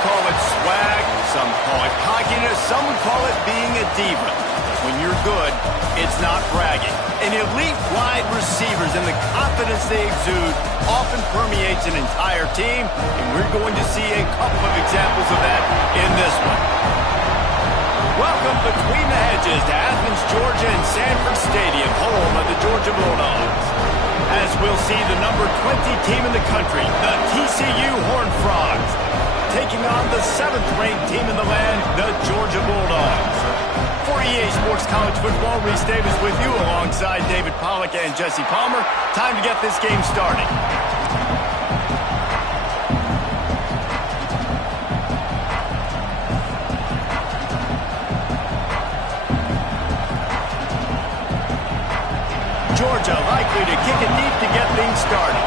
call it swag, some call it cockiness, some would call it being a diva. When you're good, it's not bragging. And elite wide receivers and the confidence they exude often permeates an entire team, and we're going to see a couple of examples of that in this one. Welcome between the hedges to Athens, Georgia and Sanford Stadium, home of the Georgia Bulldogs. As we'll see the number 20 team in the country, the TCU Horned Frogs, taking on the 7th-ranked team in the land, the Georgia Bulldogs. For EA Sports College Football, Reese Davis with you alongside David Pollack and Jesse Palmer. Time to get this game started. Georgia likely to kick it deep to get things started.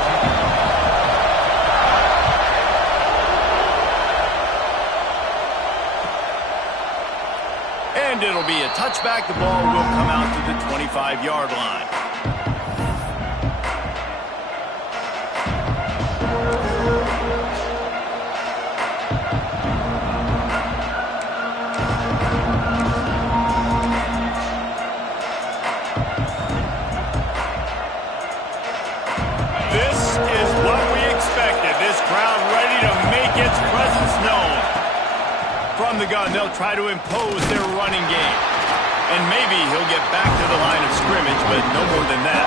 And it'll be a touchback. The ball will come out to the 25-yard line. This is what we expected. This crowd ready to make its presence known. From the gun, they'll try to impose their running game. And maybe he'll get back to the line of scrimmage, but no more than that.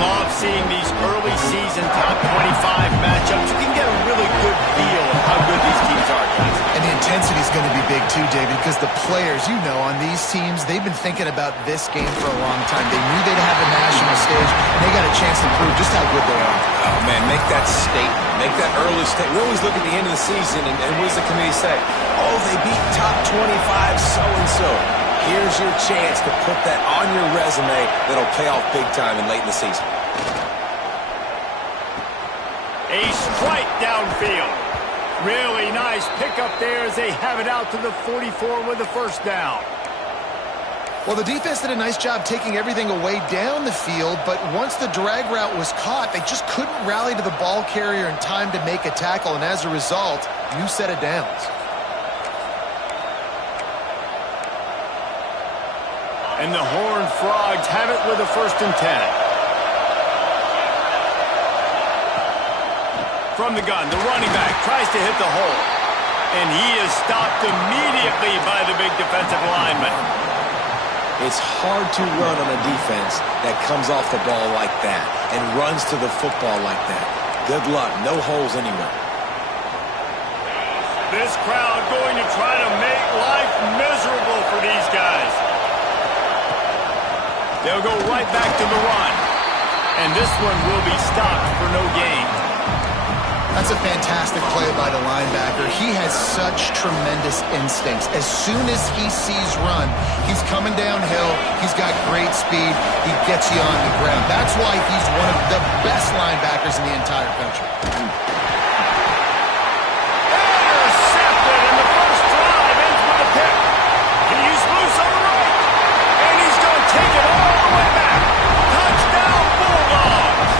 Love seeing these early season top 25 matchups. You can get a really good feel of how good these teams are, guys. And the intensity is going to be big too, David, because the players, you know, on these teams, they've been thinking about this game for a long time. They knew they'd have a national stage, and they got a chance to prove just how good they are. Oh, man, make that statement. Make that early statement. We always look at the end of the season, and what does the committee say? Oh, they beat top 25 so-and-so. Here's your chance to put that on your resume that'll pay off big time and late in the season. A strike downfield. Really nice pickup there as they have it out to the 44 with the first down. Well, the defense did a nice job taking everything away down the field, but once the drag route was caught, they just couldn't rally to the ball carrier in time to make a tackle, and as a result, new set of downs. And the Horned Frogs have it with a 1st and 10. From the gun, the running back tries to hit the hole. And he is stopped immediately by the big defensive lineman. It's hard to run on a defense that comes off the ball like that and runs to the football like that. Good luck. No holes anywhere. This crowd going to try to make life miserable for these guys. They'll go right back to the run. And this one will be stopped for no gain. That's a fantastic play by the linebacker. He has such tremendous instincts. As soon as he sees run, he's coming downhill. He's got great speed. He gets you on the ground. That's why he's one of the best linebackers in the entire country. Intercepted, and the first drive ends with a pick. He's loose on the right, and he's going to take it all the way back. Touchdown, Bulldogs.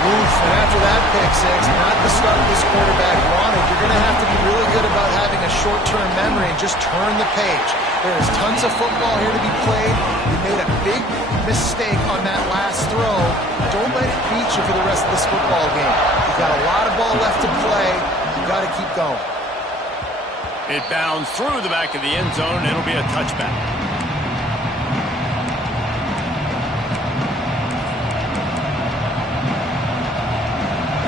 Oof, and after that pick six, not the start this quarterback wanted. You're going to have to be really good about having a short-term memory and just turn the page. There is tons of football here to be played. You made a big mistake on that last throw. Don't let it beat you for the rest of this football game. You've got a lot of ball left to play. You've got to keep going. It bounds through the back of the end zone. It'll be a touchback.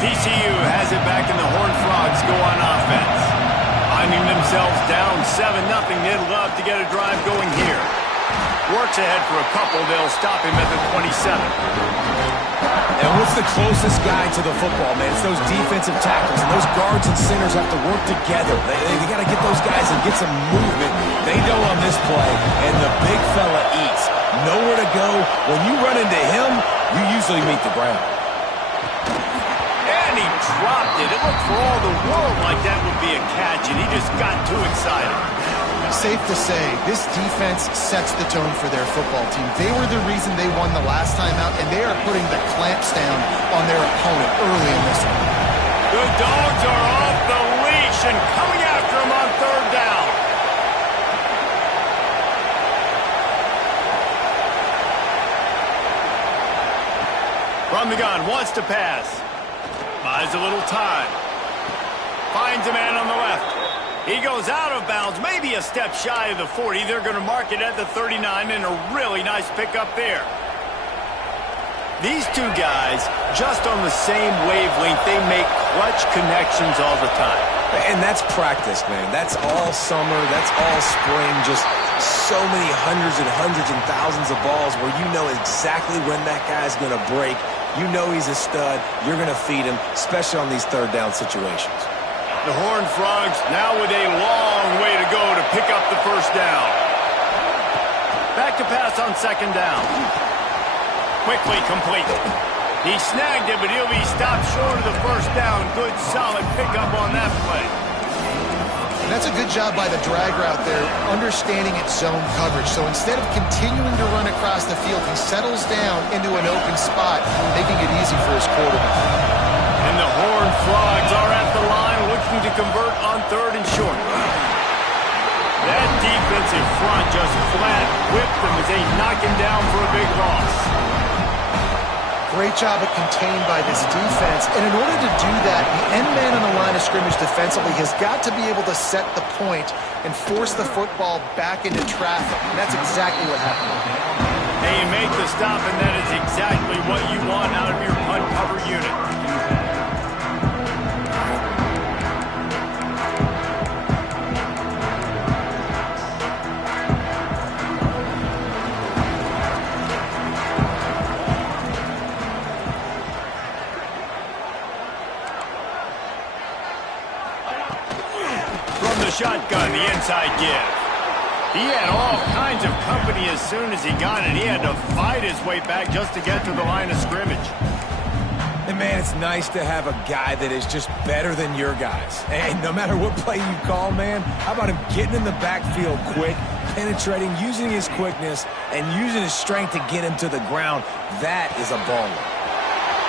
TCU has it back, and the Horned Frogs go on offense. Finding themselves down 7-0, they'd love to get a drive going here. Works ahead for a couple. They'll stop him at the 27. And what's the closest guy to the football, man? It's those defensive tackles, and those guards and centers have to work together. They got to get those guys and get some movement. They don't on this play, and the big fella eats. Nowhere to go. When you run into him, you usually meet the ground. And he dropped it. It looked for all the world like that would be a catch, and he just got too excited. Safe to say, this defense sets the tone for their football team. They were the reason they won the last time out, and they are putting the clamps down on their opponent early in this one. The Dogs are off the leash and coming after him on third down. From the gun, wants to pass. Buys a little time. Finds a man on the left. He goes out of bounds, maybe a step shy of the 40. They're going to mark it at the 39, and a really nice pickup there. These two guys, just on the same wavelength, they make clutch connections all the time. And that's practice, man. That's all summer. That's all spring. Just so many hundreds and thousands of balls where you know exactly when that guy's going to break. You know he's a stud. You're going to feed him, especially on these third down situations. The Horned Frogs now with a long way to go to pick up the first down. Back to pass on second down. Quickly complete. He snagged it, but he'll be stopped short of the first down. Good, solid pickup on that play. And that's a good job by the drag route there, understanding its zone coverage. So instead of continuing to run across the field, he settles down into an open spot, making it easy for his quarterback. And the Horned Frogs are at the line looking to convert on third and short. That defensive front just flat whipped them as they knock him down for a big loss. Great job of contained by this defense. And in order to do that, the end man on the line of scrimmage defensively has got to be able to set the point and force the football back into traffic. And that's exactly what happened. Hey, you make the stop, and that is exactly what you want out of your punt cover unit. Shotgun, the inside give. He had all kinds of company as soon as he got it. He had to fight his way back just to get to the line of scrimmage. And, man, it's nice to have a guy that is just better than your guys. And no matter what play you call, man, how about him getting in the backfield quick, penetrating, using his quickness, and using his strength to get him to the ground. That is a baller.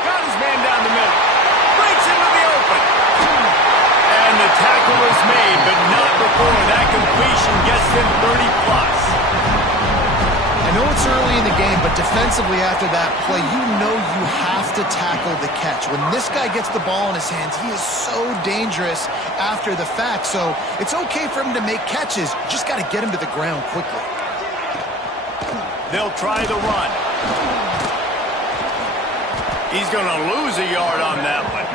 Got his man down the middle. Breaks into the open. And the tackle is made, but not before that completion gets them 30-plus. I know it's early in the game, but defensively after that play, you know you have to tackle the catch. When this guy gets the ball in his hands, he is so dangerous after the fact. So it's okay for him to make catches. Just got to get him to the ground quickly. They'll try the run. He's going to lose a yard on that one.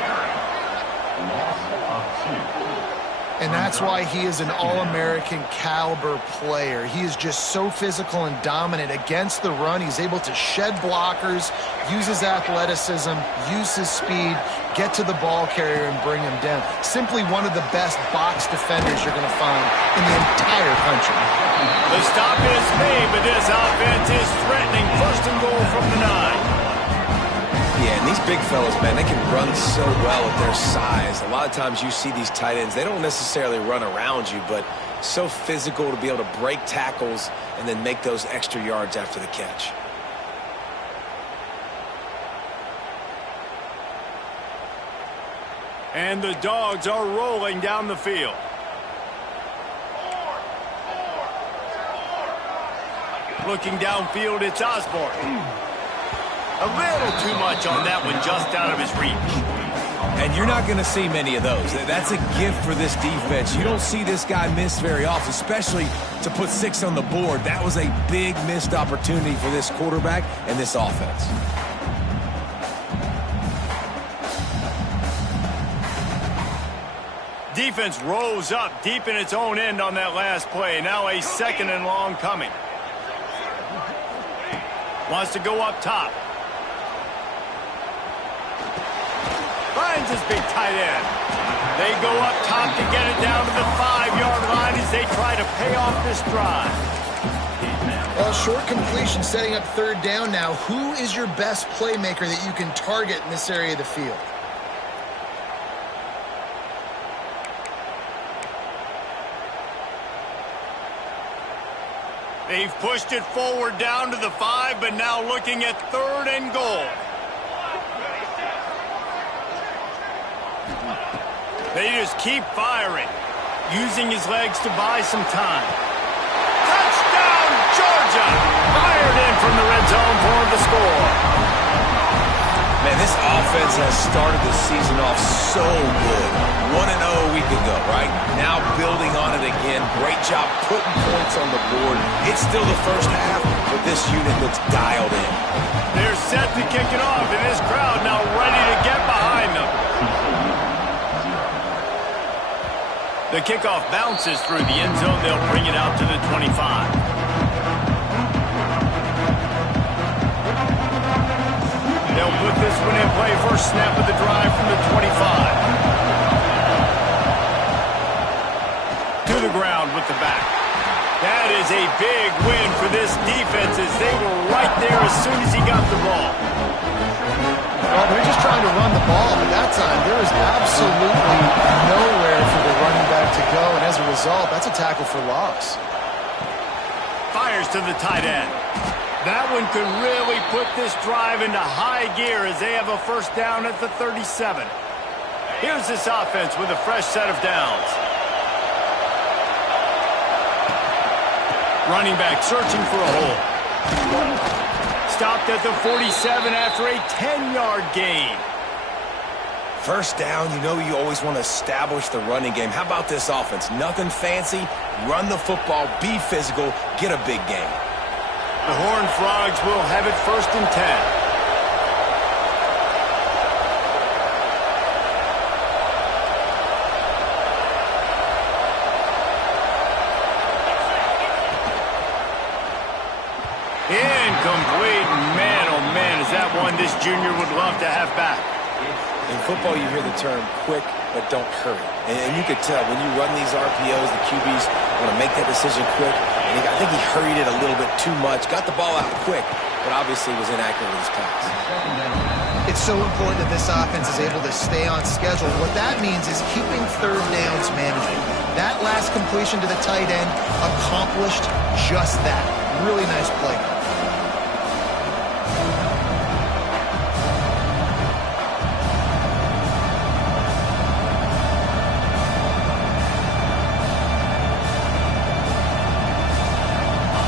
And that's why he is an All-American caliber player. He is just so physical and dominant against the run. He's able to shed blockers, use his athleticism, use his speed, get to the ball carrier and bring him down. Simply one of the best box defenders you're going to find in the entire country. The stop is made, but this offense is threatening. First and goal from the 9. Yeah, and these big fellas, man, they can run so well at their size. A lot of times you see these tight ends, they don't necessarily run around you, but so physical to be able to break tackles and then make those extra yards after the catch. And the Dogs are rolling down the field. Looking downfield, it's Osborne. A little too much on that one, just out of his reach. And you're not going to see many of those. That's a gift for this defense. You don't see this guy miss very often, especially to put 6 on the board. That was a big missed opportunity for this quarterback and this offense. Defense rose up deep in its own end on that last play. Now a second and long coming. Wants to go up top. Finds his big tight end. They go up top to get it down to the 5-yard line as they try to pay off this drive. Well, short completion setting up third down now. Who is your best playmaker that you can target in this area of the field? They've pushed it forward down to the 5, but now looking at third and goal. They just keep firing, using his legs to buy some time. Touchdown, Georgia! Fired in from the red zone for the score. Man, this offense has started the season off so good. 1-0 a week ago, right? Now building on it again. Great job putting points on the board. It's still the first half, but this unit looks dialed in. They're set to kick it off, and this crowd now ready to get behind them. The kickoff bounces through the end zone. They'll bring it out to the 25. They'll put this one in play. First snap of the drive from the 25. To the ground with the back. That is a big win for this defense as they were right there as soon as he got the ball. Well, they're just trying to run the ball, but that time there was absolutely nowhere for the running back to go, and as a result, that's a tackle for loss. Fires to the tight end. That one could really put this drive into high gear as they have a first down at the 37. Here's this offense with a fresh set of downs. Running back searching for a hole. Stopped at the 47 after a 10-yard gain. First down, you know you always want to establish the running game. How about this offense? Nothing fancy. Run the football, be physical, get a big gain. The Horned Frogs will have it first and 10. Incomplete. Man, oh man, is that one this junior would love to have back. In football, you hear the term quick, but don't hurry. And you could tell when you run these RPOs, the QBs want to make that decision quick. And I think he hurried it a little bit too much. Got the ball out quick, but obviously was inaccurate with his pass. It's so important that this offense is able to stay on schedule. What that means is keeping third downs manageable. That last completion to the tight end accomplished just that. Really nice play.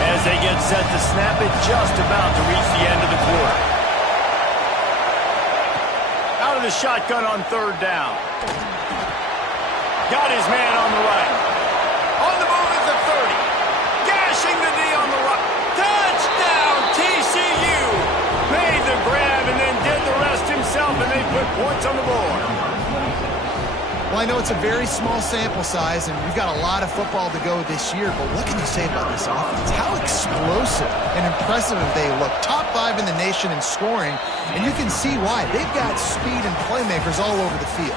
As they get set to snap it, just about to reach the end of the quarter. Out of the shotgun on third down. Got his man on the right. On the move at the 30. Gashing the D on the right. Touchdown, TCU! Made the grab and then did the rest himself, and they put points on the board. Well, I know it's a very small sample size, and we've got a lot of football to go this year, but what can you say about this offense? How explosive and impressive they look. Top 5 in the nation in scoring, and you can see why. They've got speed and playmakers all over the field.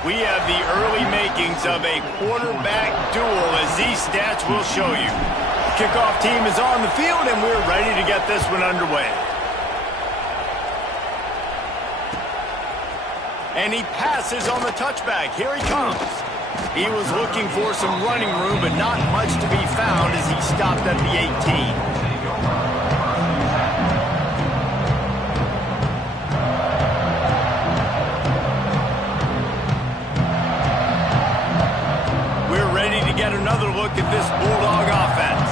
We have the early makings of a quarterback duel, as these stats will show you. Kickoff team is on the field, and we're ready to get this one underway. And he passes on the touchback. Here he comes. He was looking for some running room, but not much to be found as he stopped at the 18. We're ready to get another look at this Bulldog offense.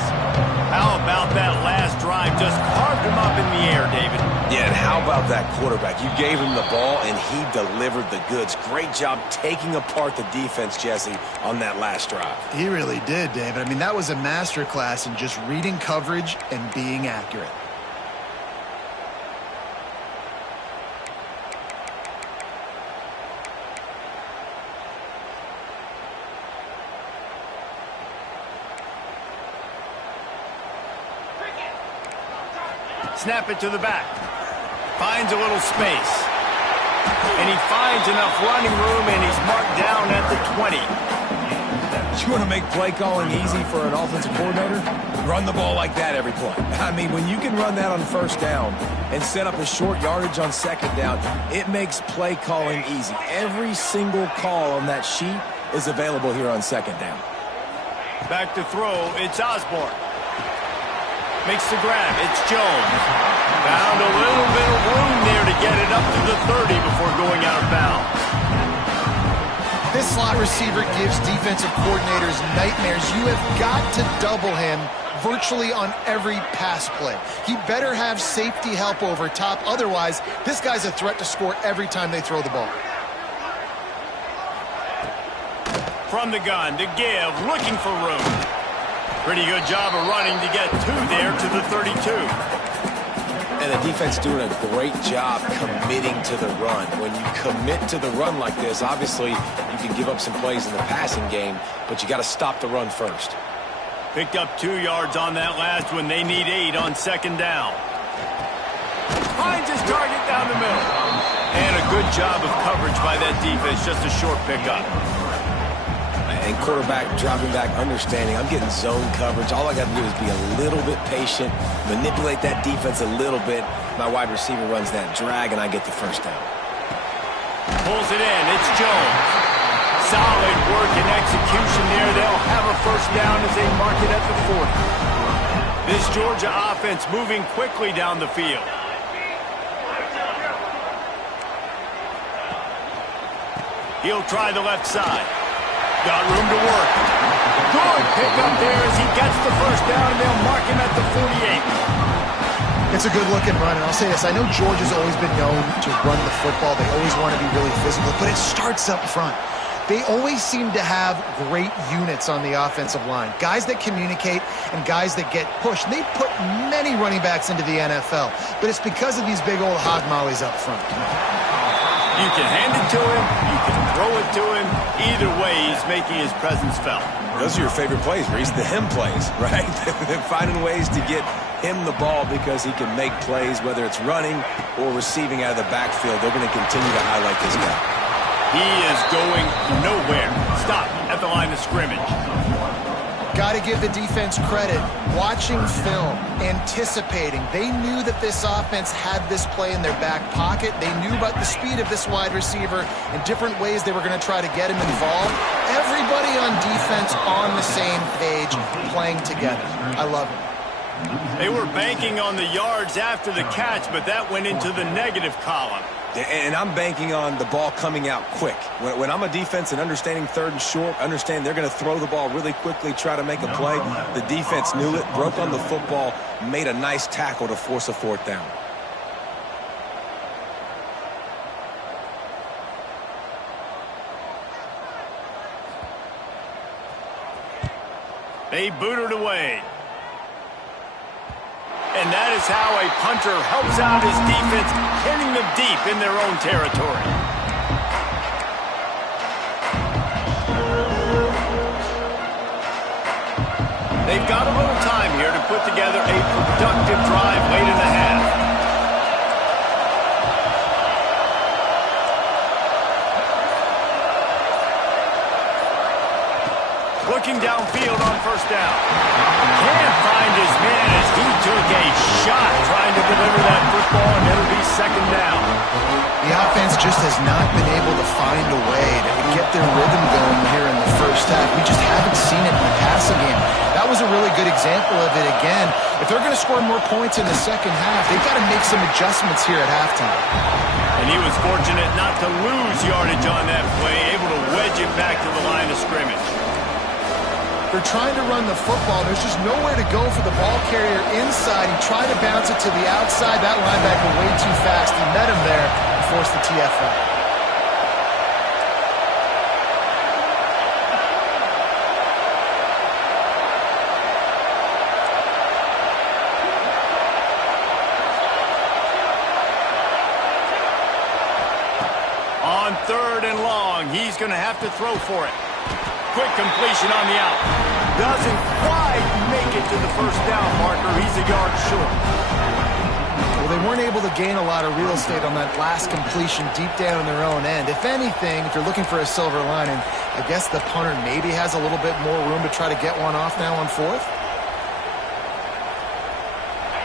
How about that last drive? Just carved him up in the air, David. Yeah, and how about that quarterback? You gave him the ball, and he delivered the goods. Great job taking apart the defense, Jesse, on that last drive. He really did, David. I mean, that was a masterclass in just reading coverage and being accurate. Snap it to the back. Finds a little space. And he finds enough running room, and he's marked down at the 20. You want to make play calling easy for an offensive coordinator? Run the ball like that every play. I mean, when you can run that on first down and set up a short yardage on second down, it makes play calling easy. Every single call on that sheet is available here on second down. Back to throw, it's Osborne. Makes the grab, it's Jones. Found a little bit of room there to get it up to the 30 before going out of bounds. slot receiver gives defensive coordinators nightmares. You have got to double him virtually on every pass play. He better have safety help over top. Otherwise, this guy's a threat to score every time they throw the ball. From the gun to give, looking for room. Pretty good job of running to get 2 there to the 32. And the defense doing a great job committing to the run. When you commit to the run like this, obviously you can give up some plays in the passing game, but you got to stop the run first. Picked up 2 yards on that last one. They need 8 on 2nd down. Finds his target down the middle. And a good job of coverage by that defense. Just a short pickup. And quarterback dropping back, understanding I'm getting zone coverage. All I got to do is be a little bit patient, manipulate that defense a little bit. My wide receiver runs that drag, and I get the first down. Pulls it in. It's Jones. Solid work and execution there. They'll have a first down as they mark it at the 40. This Georgia offense moving quickly down the field. He'll try the left side. Got room to work. Good pickup there as he gets the first down, and they'll mark him at the 48. It's a good-looking run, and I'll say this. I know Georgia's always been known to run the football. They always want to be really physical, but it starts up front. They always seem to have great units on the offensive line. Guys that communicate and guys that get pushed. And they put many running backs into the NFL, but it's because of these big old hog mollies up front. You can hand it to him, you can throw it to him. Either way, he's making his presence felt. Those are your favorite plays, Reese, the him plays, right? They're finding ways to get him the ball because he can make plays, whether it's running or receiving out of the backfield. They're going to continue to highlight this guy. He is going nowhere. Stop at the line of scrimmage. Got to give the defense credit. Watching film, anticipating. They knew that this offense had this play in their back pocket. They knew about the speed of this wide receiver and different ways they were going to try to get him involved. Everybody on defense on the same page, playing together. I love it. They were banking on the yards after the catch, but that went into the negative column. And I'm banking on the ball coming out quick. When I'm a defense and understanding 3rd and short, understand they're going to throw the ball really quickly, try to make a play. The defense knew it, broke on the football, made a nice tackle to force a 4th down. They boot it away. And that is how a punter helps out his defense, hitting them deep in their own territory. They've got a little time here to put together a productive drive late in the half. Looking downfield on 1st down. Can't find his man as he took a shot trying to deliver that football, and it'll be 2nd down. The offense just has not been able to find a way to get their rhythm going here in the first half. We just haven't seen it in the passing game. That was a really good example of it again. If they're going to score more points in the second half, they've got to make some adjustments here at halftime. And he was fortunate not to lose yardage on that play, able to wedge it back to the line of scrimmage. They're trying to run the football. There's just nowhere to go for the ball carrier inside. He tried to bounce it to the outside. That linebacker way too fast. He met him there and forced the TFL. On 3rd and long, he's going to have to throw for it. Quick completion on the out. Doesn't quite make it to the 1st down marker. He's a yard short. Well, they weren't able to gain a lot of real estate on that last completion deep down in their own end. If anything, if you're looking for a silver lining, I guess the punter maybe has a little bit more room to try to get one off now on 4th.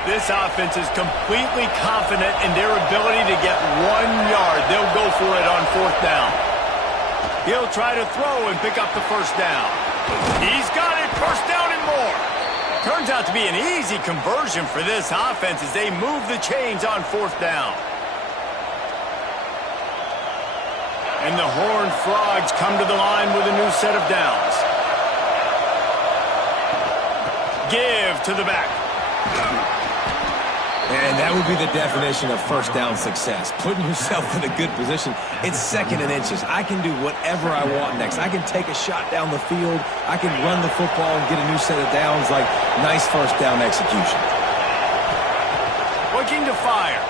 This offense is completely confident in their ability to get 1 yard. They'll go for it on 4th down. He'll try to throw and pick up the 1st down. He's got it, 1st down and more. Turns out to be an easy conversion for this offense as they move the chains on 4th down. And the Horned Frogs come to the line with a new set of downs. Give to the back. And that would be the definition of first down success. Putting yourself in a good position. It's 2nd and inches. I can do whatever I want next. I can take a shot down the field. I can run the football and get a new set of downs. Like, nice first down execution. Looking to fire.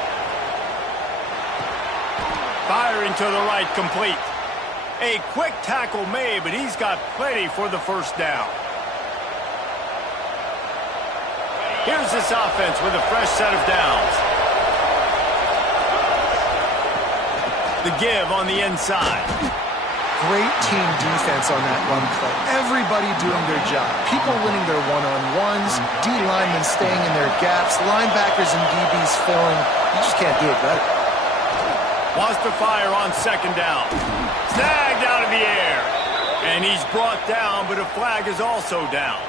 Firing to the right, complete. A quick tackle made, but he's got plenty for the first down. Here's this offense with a fresh set of downs. The give on the inside. Great team defense on that run play. Everybody doing their job. People winning their one-on-ones, D linemen staying in their gaps, linebackers and DBs filling. You just can't do it better. Wants to fire on 2nd down. Snagged out of the air. And he's brought down, but a flag is also down.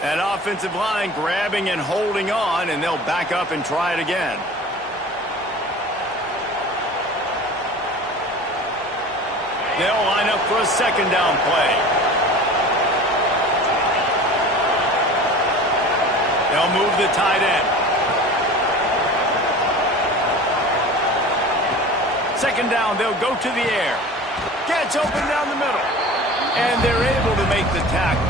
That offensive line grabbing and holding on, and they'll back up and try it again. They'll line up for a 2nd down play. They'll move the tight end. 2nd down, they'll go to the air. Gets open down the middle. And they're able to make the tackle.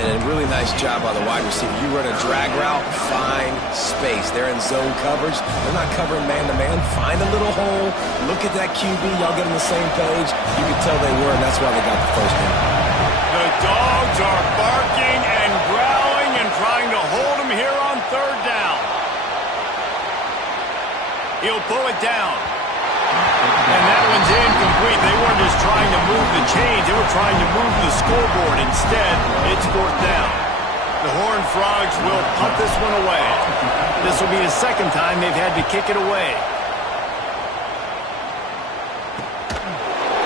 And a really nice job by the wide receiver. You run a drag route, find space. They're in zone coverage. They're not covering man-to-man. Find a little hole. Look at that QB. Y'all get on the same page. You can tell they were, and that's why they got the first down. The Dogs are barking and growling and trying to hold him here on 3rd down. He'll pull it down. And that one's incomplete. They weren't just trying to move the chains. They were trying to move the scoreboard. Instead, it's 4th down. The Horned Frogs will punt this one away. This will be the 2nd time they've had to kick it away.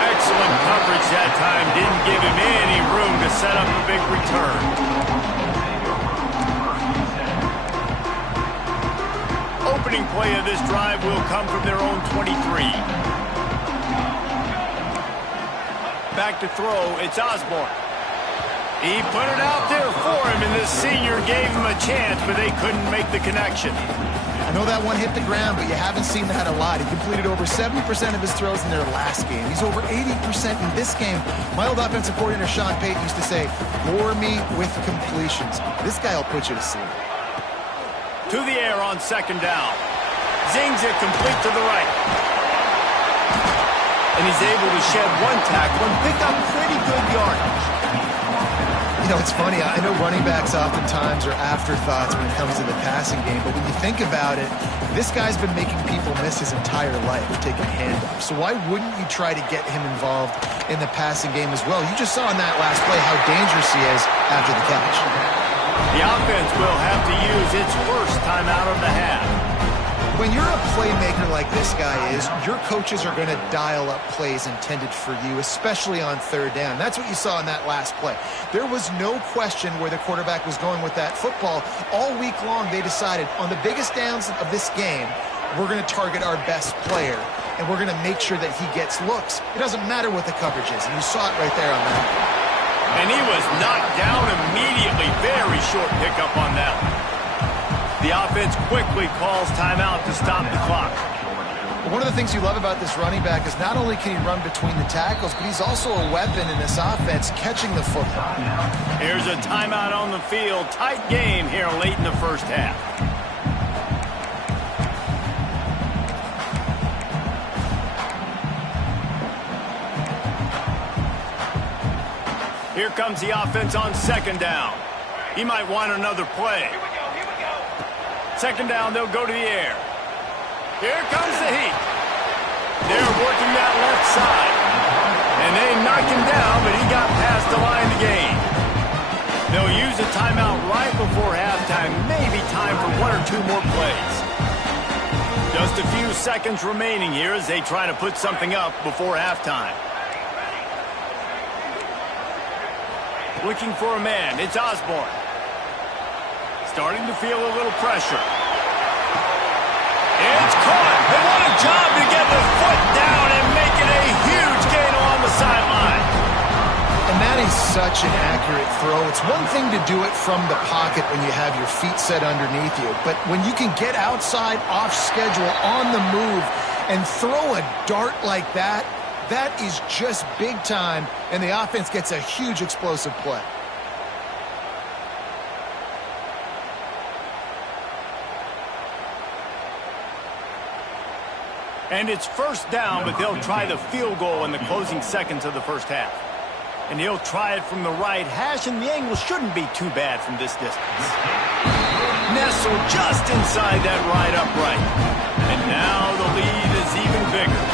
Excellent coverage that time. Didn't give him any room to set up a big return. Opening play of this drive will come from their own 23. Back to throw, it's Osborne. He put it out there for him, and this senior gave him a chance, but they couldn't make the connection. I know that one hit the ground, but you haven't seen that a lot. He completed over 70% of his throws in their last game. He's over 80% in this game. My old offensive coordinator, Sean Payton, used to say, bore me with completions. This guy will put you to sleep. To the air on 2nd down. Zings it complete to the right. And he's able to shed one tackle and pick up pretty good yardage. You know, it's funny. I know running backs oftentimes are afterthoughts when it comes to the passing game, but when you think about it, this guy's been making people miss his entire life taking handoffs. So why wouldn't you try to get him involved in the passing game as well? You just saw in that last play how dangerous he is after the catch. The offense will have to use its first timeout of the half. When you're a playmaker like this guy is, your coaches are going to dial up plays intended for you, especially on 3rd down. That's what you saw in that last play. There was no question where the quarterback was going with that football. All week long, they decided on the biggest downs of this game, we're going to target our best player, and we're going to make sure that he gets looks. It doesn't matter what the coverage is, and you saw it right there on that. And he was knocked down immediately. Very short pickup on that one. The offense quickly calls timeout to stop the clock. One of the things you love about this running back is not only can he run between the tackles, but he's also a weapon in this offense catching the football. Here's a timeout on the field. Tight game here late in the first half. Here comes the offense on 2nd down. He might want another play. 2nd down, they'll go to the air. Here comes the heat. They're working that left side. And they knocked him down, but he got past the line to gain. They'll use a timeout right before halftime. Maybe time for 1 or 2 more plays. Just a few seconds remaining here as they try to put something up before halftime. Looking for a man. It's Osborne. Starting to feel a little pressure. It's caught. They want a job to get the foot down and make such an accurate throw. It's one thing to do it from the pocket when you have your feet set underneath you, but when you can get outside, off schedule, on the move, and throw a dart like that, that is just big time, and the offense gets a huge explosive play. And it's first down, but they'll try the field goal in the closing seconds of the first half. And he'll try it from the right hash, and the angle shouldn't be too bad from this distance. Nestled just inside that right upright. And now the lead is even bigger.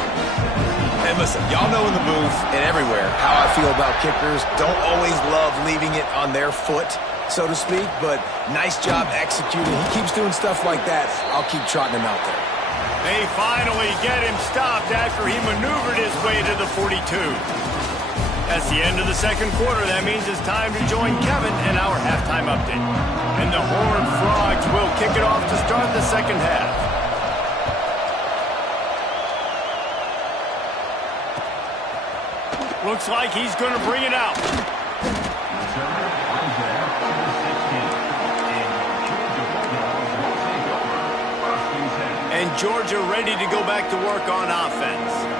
And listen, y'all know in the booth and everywhere how I feel about kickers. Don't always love leaving it on their foot, so to speak, but nice job executing. He keeps doing stuff like that. I'll keep trotting him out there. They finally get him stopped after he maneuvered his way to the 42. That's the end of the second quarter. That means it's time to join Kevin in our halftime update. And the Horned Frogs will kick it off to start the second half. Looks like he's going to bring it out. And Georgia ready to go back to work on offense.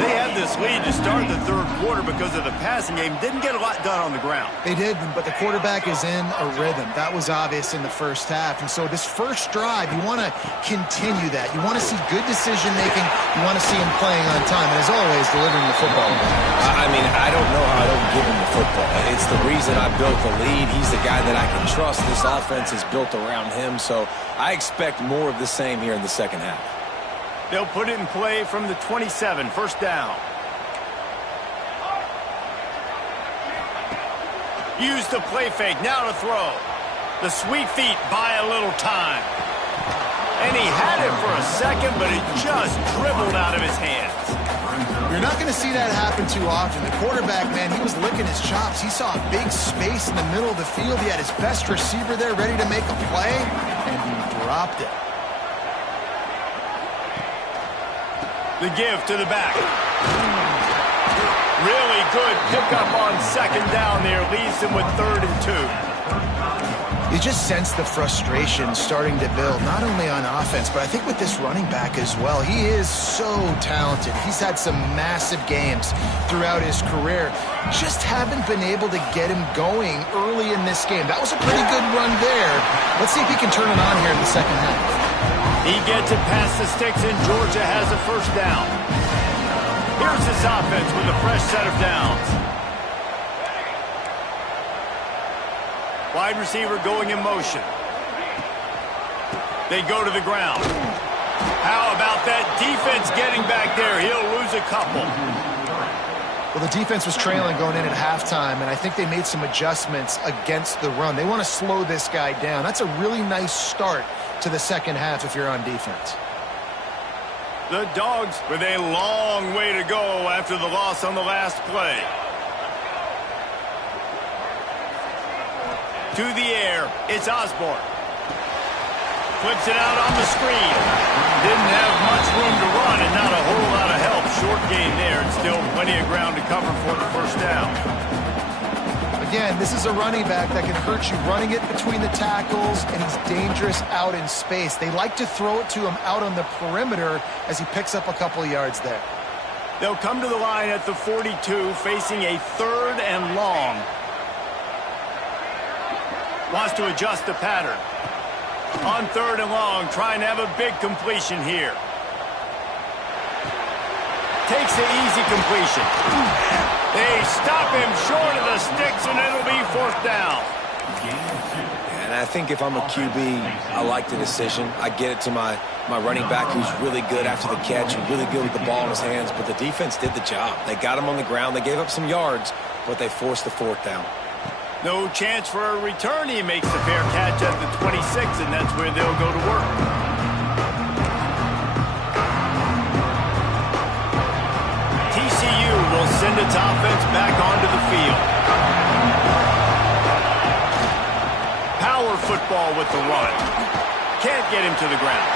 They had this lead to start the third quarter because of the passing game. Didn't get a lot done on the ground. They did, but the quarterback is in a rhythm. That was obvious in the first half. And so this first drive, you want to continue that. You want to see good decision-making. You want to see him playing on time. And as always, delivering the football. I mean, I don't know how I don't give him the football. It's the reason I built the lead. He's the guy that I can trust. This offense is built around him. So I expect more of the same here in the second half. They'll put it in play from the 27, first down. Use the play fake, now to throw. The sweet feet buy a little time. And he had it for a second, but it just dribbled out of his hands. You're not going to see that happen too often. The quarterback, man, he was licking his chops. He saw a big space in the middle of the field. He had his best receiver there ready to make a play, and he dropped it. The give to the back. Really good pickup on second down there. Leaves him with 3rd and 2. You just sense the frustration starting to build, not only on offense, but I think with this running back as well. He is so talented. He's had some massive games throughout his career. Just haven't been able to get him going early in this game. That was a pretty good run there. Let's see if he can turn it on here in the second half. He gets it past the sticks, and Georgia has a first down. Here's this offense with a fresh set of downs. Wide receiver going in motion. They go to the ground. How about that defense getting back there? He'll lose a couple. Well, the defense was trailing going in at halftime, and I think they made some adjustments against the run. They want to slow this guy down. That's a really nice start to the second half if you're on defense. The Dogs with a long way to go after the loss on the last play. To the air, it's Osborne. Flips it out on the screen. Didn't have much room to run and not a whole lot of help. Short game there, and still plenty of ground to cover for the first down. Again, this is a running back that can hurt you running it between the tackles, and he's dangerous out in space. They like to throw it to him out on the perimeter as he picks up a couple of yards there. They'll come to the line at the 42, facing a 3rd and long. Wants to adjust the pattern. On 3rd and long, trying to have a big completion here. Takes the easy completion. They stop him short of the sticks, and it'll be 4th down. And I think if I'm a QB, I like the decision. I get it to my running back, who's really good after the catch and really good with the ball in his hands, but the defense did the job. They got him on the ground. They gave up some yards, but they forced the 4th down. No chance for a return. He makes the fair catch at the 26, and that's where they'll go to work. TCU will send its offense back onto the field. Power football with the run. Can't get him to the ground.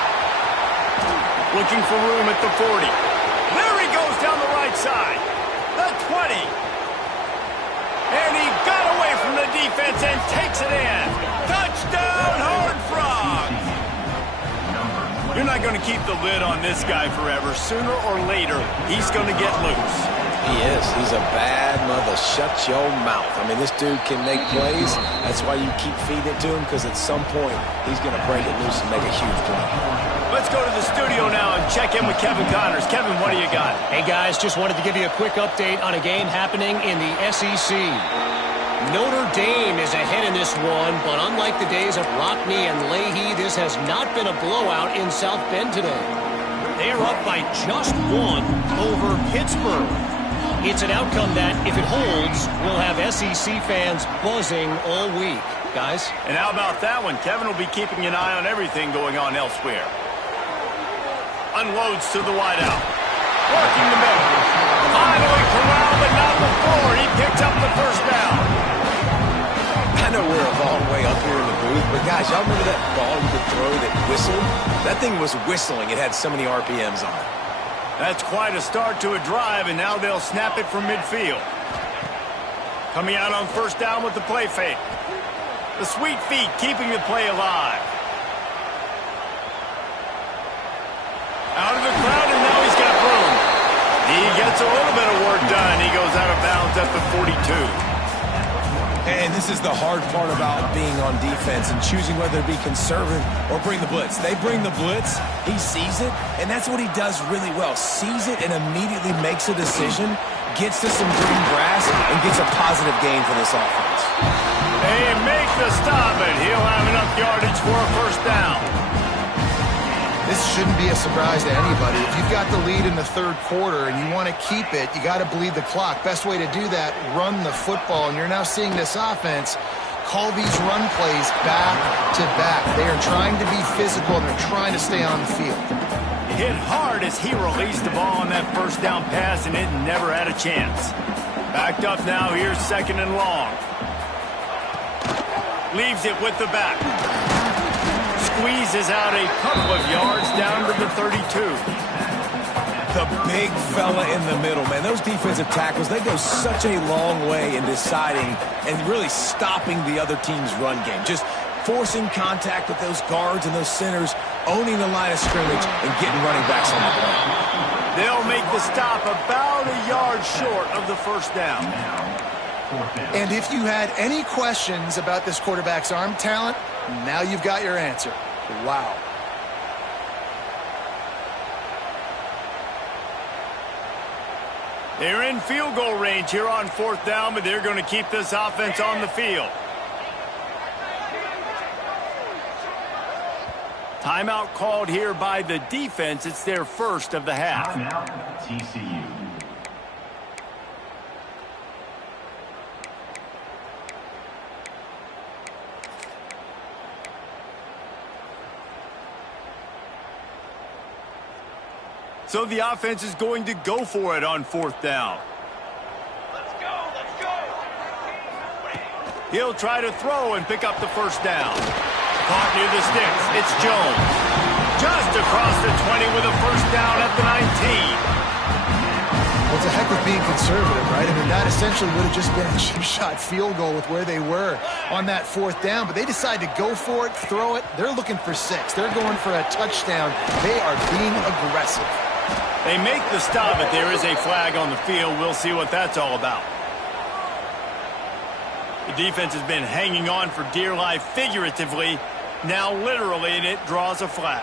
Looking for room at the 40. There he goes down the right side. The 20. And he got keep the lid on this guy forever. Sooner or later, he's going to get loose. He is. He's a bad mother. Shut your mouth. I mean, this dude can make plays. That's why you keep feeding it to him, because at some point, he's going to break it loose and make a huge play. Let's go to the studio now and check in with Kevin Connors. Kevin, what do you got? Hey, guys, just wanted to give you a quick update on a game happening in the SEC. Notre Dame is ahead in this one, but unlike the days of Rockne and Leahy, this has not been a blowout in South Bend today. They are up by just one over Pittsburgh. It's an outcome that, if it holds, will have SEC fans buzzing all week. Guys? And how about that one? Kevin will be keeping an eye on everything going on elsewhere. Unloads to the wideout. Working the middle. Finally corralled, but not before. He picks up the first down. I know we're a long way up here in the booth, but guys, y'all remember that ball you could throw that whistled? That thing was whistling. It had so many RPMs on it. That's quite a start to a drive, and now they'll snap it from midfield. Coming out on first down with the play fake. The sweet feet keeping the play alive. Out of the crowd, and now he's got room. He gets a little bit of work done. He goes out of bounds at the 42. And this is the hard part about being on defense and choosing whether to be conservative or bring the blitz. They bring the blitz, he sees it, and that's what he does really well. Sees it and immediately makes a decision, gets to some green grass, and gets a positive gain for this offense. They make the stop, and he'll have enough yardage for a first down. This shouldn't be a surprise to anybody. If you've got the lead in the third quarter and you want to keep it, you got to bleed the clock. Best way to do that, run the football. And you're now seeing this offense call these run plays back to back. They are trying to be physical, and they're trying to stay on the field. Hit hard as he released the ball on that first down pass, and it never had a chance. Backed up now, here's second and long. Leaves it with the back. Squeezes out a couple of yards down to the 32. The big fella in the middle, man. Those defensive tackles, they go such a long way in deciding and really stopping the other team's run game. Just forcing contact with those guards and those centers, owning the line of scrimmage, and getting running backs on the play. They'll make the stop about a yard short of the first down. And if you had any questions about this quarterback's arm talent, now you've got your answer. Wow. They're in field goal range here on fourth down, but they're going to keep this offense on the field. Timeout called here by the defense. It's their first of the half. Timeout, TCU. So the offense is going to go for it on fourth down. Let's go, let's go. He'll try to throw and pick up the first down. Caught near the sticks. It's Jones. Just across the 20 with a first down at the 19. Well, it's a heck of being conservative, right? I mean, that essentially would have just been a chip-shot field goal with where they were on that fourth down. But they decide to go for it, throw it. They're looking for 6. They're going for a touchdown. They are being aggressive. They make the stop, but there is a flag on the field. We'll see what that's all about. The defense has been hanging on for dear life figuratively, now literally, and it draws a flag.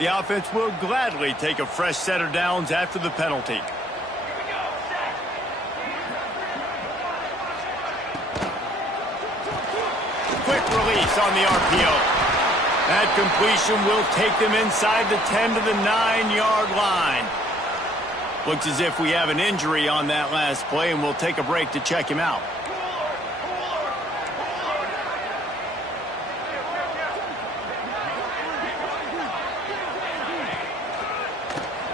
The offense will gladly take a fresh set of downs after the penalty. Quick release on the RPO. That completion will take them inside the 10 to the 9-yard line. Looks as if we have an injury on that last play, and we'll take a break to check him out.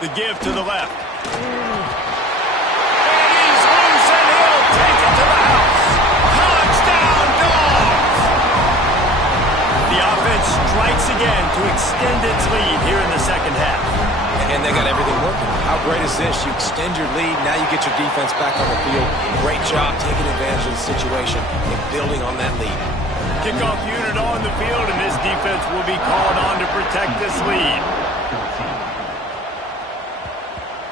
The give to the left. And he's loose, and he'll take it to the house. Touchdown, Dogs! The offense strikes again to extend its lead here in the second half. And they got everything working. How great is this? You extend your lead, now you get your defense back on the field. Great job taking advantage of the situation and building on that lead. Kickoff unit on the field, and this defense will be called on to protect this lead.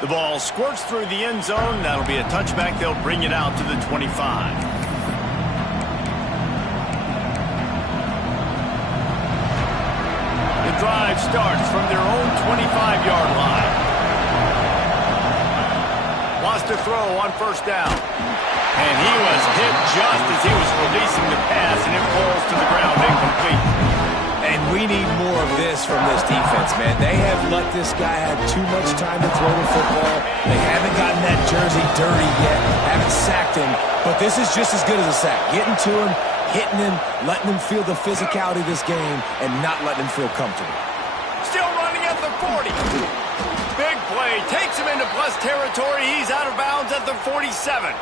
The ball squirts through the end zone. That'll be a touchback. They'll bring it out to the 25. The drive starts from their own 25-yard line. Wants to throw on first down. And he was hit just as he was releasing the pass, and it falls to the ground incomplete. And we need more of this from this defense, man. They have let this guy have too much time to throw the football. They haven't gotten that jersey dirty yet, haven't sacked him. But this is just as good as a sack. Getting to him, hitting him, letting him feel the physicality of this game, and not letting him feel comfortable. Still running at the 40. Big play. Takes him into plus territory. He's out of bounds at the 47.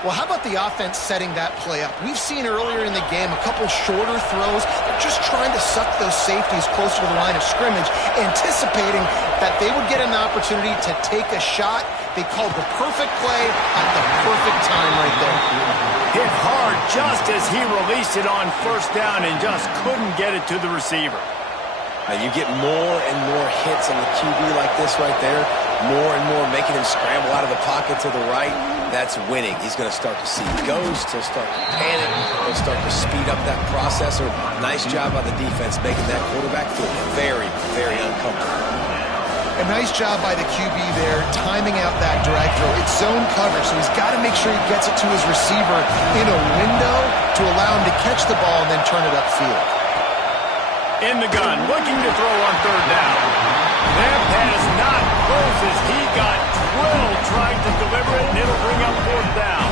Well, how about the offense setting that play up? We've seen earlier in the game a couple shorter throws. They're just trying to suck those safeties closer to the line of scrimmage, anticipating that they would get an opportunity to take a shot. They called the perfect play at the perfect time right there. Hit hard just as he released it on first down and just couldn't get it to the receiver. Now you get more and more hits on the QB like this right there, more and more making him scramble out of the pocket to the right. That's winning. He's going to start to see ghosts. He'll start to panic. He'll start to speed up that processor. Nice job by the defense making that quarterback feel very, very uncomfortable. A nice job by the QB there, timing out that drag throw. It's zone coverage, so he's got to make sure he gets it to his receiver in a window to allow him to catch the ball and then turn it upfield. In the gun, looking to throw on third down. That pass not close as he got drilled trying to deliver it, and it'll bring up fourth down.